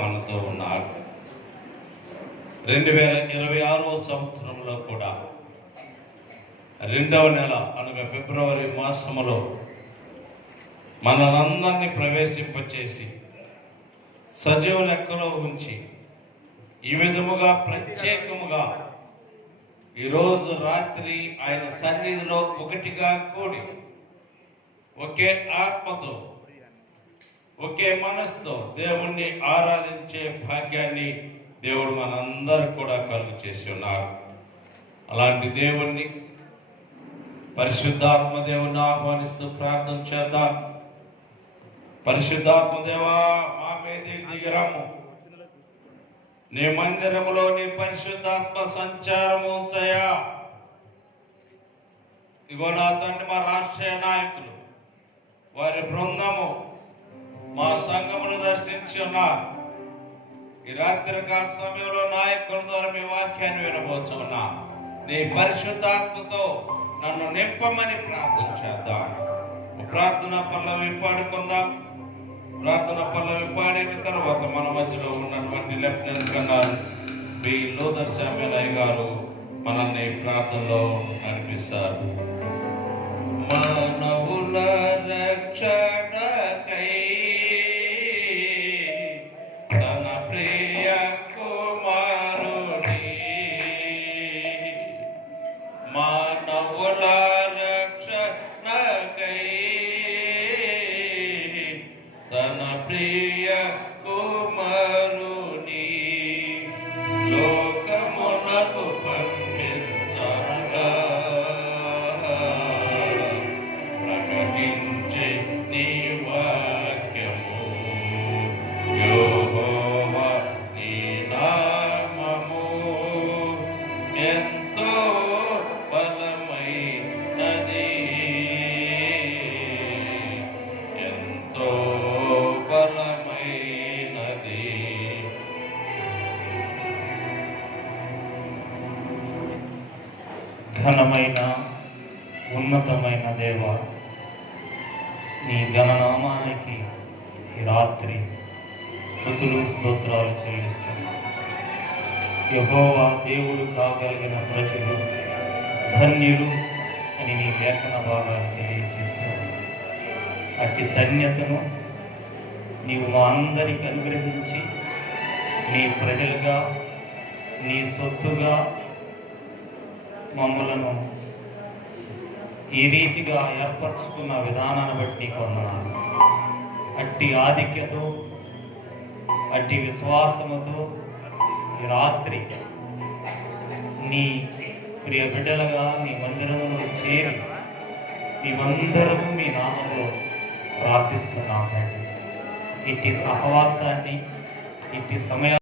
మనతో ఉన్నాడు. 2026 సంవత్సరంలో కూడా 2వ నెల అనగా ఫిబ్రవరి మాసంలో మనలందరినీ ప్రవేశింపచేసి సజీవ లెక్కలో ఉంచి ఈ విధముగా ప్రత్యేకముగా ఈరోజు రాత్రి ఆయన సన్నిధిలో ఒకటిగా కూడి ఒకే ఆత్మతో ఒకే మనసుతో దేవుణ్ణి ఆరాధించే భాగ్యాన్ని దేవుడు మనందరికి కూడా కలుగు చేసి ఉన్నాడు. అలాంటి దేవుణ్ణి పరిశుద్ధాత్మ దేవుని ఆహ్వానిస్తూ ప్రార్థన చేద్దాం. పరిశుద్ధాత్మ దేవా, మా మీదకి దిగిరమ్ము. నీ మందిరములో నీ పరిశుద్ధాత్మ సంచారము ఉంచయా. ఇగో నా తండ్రి, మా రాష్ట్రీయ నాయకులు వారి బృందము మా సంఘమును దర్శించి ఉన్నారు. ఈ రాత్రికాల సమయంలో నాయకుల ద్వారా మీ వాక్యాన్ని వినబోచున్నా. నీ పరిశుద్ధాత్మతో నన్ను నింపమని ప్రార్థన చేద్దాం. ప్రార్థన పల్లవి పాడుకుందాం. ప్రార్థన పల్లవి పాడిన తర్వాత మన మధ్యలో ఉన్నటువంటి లెఫ్టినెంట్ కర్నల్ బి లోదర్ శామ్యులయ్య గారు మనల్ని ప్రార్థనలో నడిపిస్తారు. మానవుల రక్షణకై తన ప్రియ కుమారుని, మానవుల రక్షణకై తన ప్రియ కుమారుని లోకమునకు పంపించగా ప్రకటించే నీ వాక్యము. యెహోవా నీ నామము ఎంతో బలమైనది, ఎంతో బలమైనది. ఘనమైన ఉన్నతమైన దేవ, నీ ఘననామానికి ఈ రాత్రి స్తుతులు స్తోత్రాలు చెల్లిస్తున్నాం. యెహోవా దేవుడు కాగలిగిన ప్రజలు ధన్యులు అని నీ లేఖన భాగాన్ని తెలియజేస్తున్నావు. అట్టి ధన్యతను నీవు మా అందరికి అనుగ్రహించి నీ ప్రజలుగా, నీ సొత్తుగా మమ్మలను ఈ రీతిగా ఏర్పరచుకున్న విధానాన్ని బట్టి కొన్నాను. అట్టి ఆధిక్యతో, అట్టి విశ్వాసముతో ఈ రాత్రి నీ ప్రియ బిడ్డలుగా నీ మందిరములో చేరి మేమందరము మీ నామంలో ప్రార్థిస్తున్నాం. ఇట్టి సహవాసాన్ని, ఇట్టి సమయాన్ని